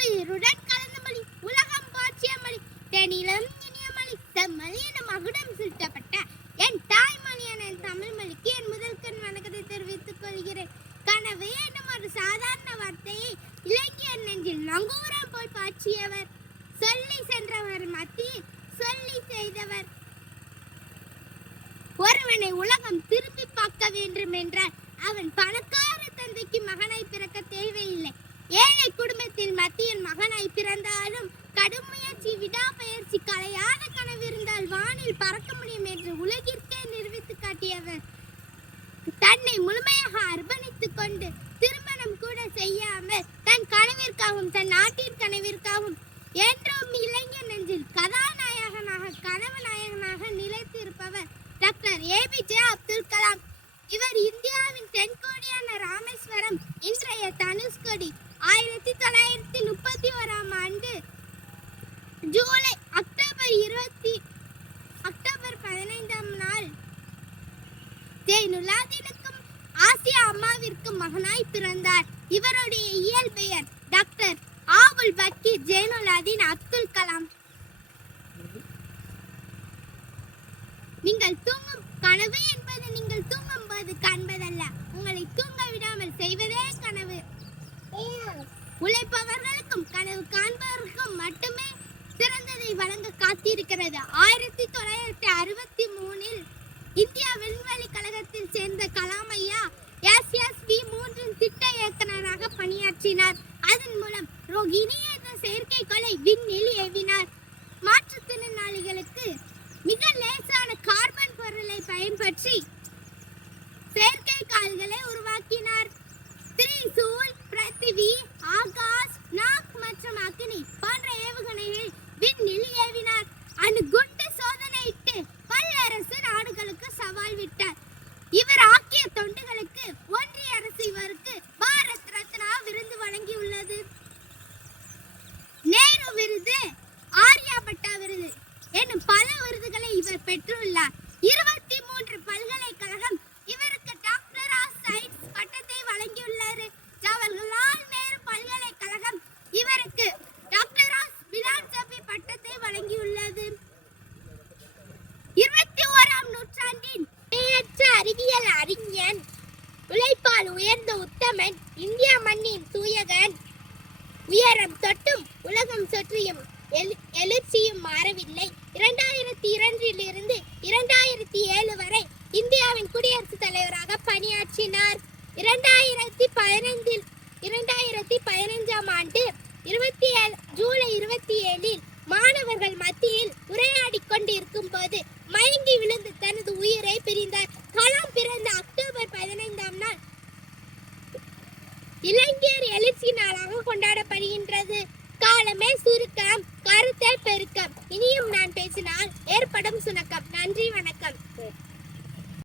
உயிருடன் கலந்த மொழி, உலகம் பாற்றிய மொழி, தெனிலம் இனிய மொழி, செம்மொழி என மகுடம் சூட்டப்பட்ட என் தாய்மொழியான என் தமிழ் மொழிக்கு என் முதல் கண் வணக்கத்தை தெரிவித்துக் கொள்கிறேன். கனவு என்னும் ஒரு சாதாரண வார்த்தையை இளைஞர் நெஞ்சில் நங்கூரம் போல் பாய்ச்சியவர், சொல்லி சென்றவர் மத்தியில் சொல்லி செய்தவர். ஒருவனை உலகம் திரும்பி பார்க்க வேண்டும் என்றால் அவன் பணக்கார தந்தைக்கு மகனாய் பிறக்க தேவையில்லை. ஏழை குடும்பத்தில் மத்தியில் மகனாய் பிறந்தாலும் கடும் முயற்சி, விடாப்பயிற்சி, கலையாத கனவு இருந்தால் வானில் பறக்க முடியும் என்று உலகிற்கே நிரூபித்து காட்டியவர். தன்னை முழுமையாக அர்ப்பணித்துக் கொண்டு திருமணம் கூட செய்யாமல் தன் கனவிற்காகவும் தன் நாட்டின் கனவிற்காகவும் என்றும் இளைஞர் நெஞ்சில் கதாநாயகனாக கனவு நாயகனாக நிலைத்திருப்பவர் டாக்டர் APJ அப்துல் கலாம். இவர் இந்தியாவின் தென்கோடியான ராமேஸ்வரம், இன்றைய தனுஷ்கோடி, 1931 ஆண்டு அக்டோபர் 15 நாள் ஜெயினுலாதீனுக்கும் ஆசியா அம்மாவிற்கும் மகனாய் பிறந்தார். இவருடைய இயற்பெயர் டாக்டர் ஆவுல் பக்கீர் ஜெயினுலாதீன் அப்துல் கலாம். நீங்கள் தூங்கும் கனவு என்பது நீங்கள் தூங்கும் போது காண்பதல்ல, உங்களை தூங்க விடாமல் செய்வதே கனவு. உழைப்பவர்களுக்கும் கனவு காண்பவர்களுக்கும் மட்டுமே சிறந்ததை வழங்க காத்திருக்கிறது. 1963 இந்தியா விண்வெளி கழகத்தில் சேர்ந்த கலாம் ஐயா SSV-3 திட்ட இயக்குநராக பணியாற்றினார். அதன் மூலம் ரோகிணி என்ற செயற்கைக்கோளை விண்ணில் ஏவினார். மாற்றுத்திறனாளிகளுக்கு மிக லேசான கார்பன் பொருளை பயன்படுத்தி செயற்கை கால்களை உருவாக்கினார். திரிசூல், பிருத்திவி, ஆகாஷ், நாக் மற்றும் அக்னி போன்ற ஏவுகணைகளை விண்ணில் ஏவினார். அணுகுண்டு சோதனையிட்டு வல்லரசு நாடுகளுக்கு சவால் விட்டார். இவர் ஆக்கிய தொண்டுகளுக்கு ஒன்றிய அரசு இவருக்கு பாரத் ரத்னா விருது வழங்கியுள்ளது. நேரு விருது, ஆர்யாபட்டா விருது என்னும் பல விருதுகளை இவர் பெற்றுள்ளார். 23 பல்கலைக்கழகம் இவருக்கு டாக்டர் ஆஃப் சயின்ஸ் பட்டத்தை வழங்கியுள்ளது. ஜவஹர்லால் நேரு பல்கலைக்கழகம் இவருக்கு டாக்டர் ஆஃப் பிலாசபி பட்டத்தை வழங்கியுள்ளது. 21ஆம் நூற்றாண்டின் இணையற்ற அறிவியல் அறிஞன், உழைப்பால் உயர்ந்த உத்தமன், இந்தியா மண்ணின் தூயகன், உயரம் தொட்டும் உலகம் சுற்றியும் எழுச்சியும் மாறவில்லை. 2002 இருந்து 2007 வரை இந்தியாவின் குடியரசுத் தலைவராக பணியாற்றினார். 2015 ஆண்டு ஜூலை 27 மாணவர்கள் மத்தியில் உரையாடி கொண்டிருக்கும் போது மயங்கி விழுந்து தனது உயிரை பிரிந்தார். கலாம் பிறந்த அக்டோபர் 15 நாள் இளைஞர் எழுச்சி நாளாக கொண்டாடப்படுகின்றது. காலமே சுருக்கம், கருத்தை பெருக்கம். இனியும் நான் பேசினால் ஏற்படும் சுணக்கம். நன்றி, வணக்கம்.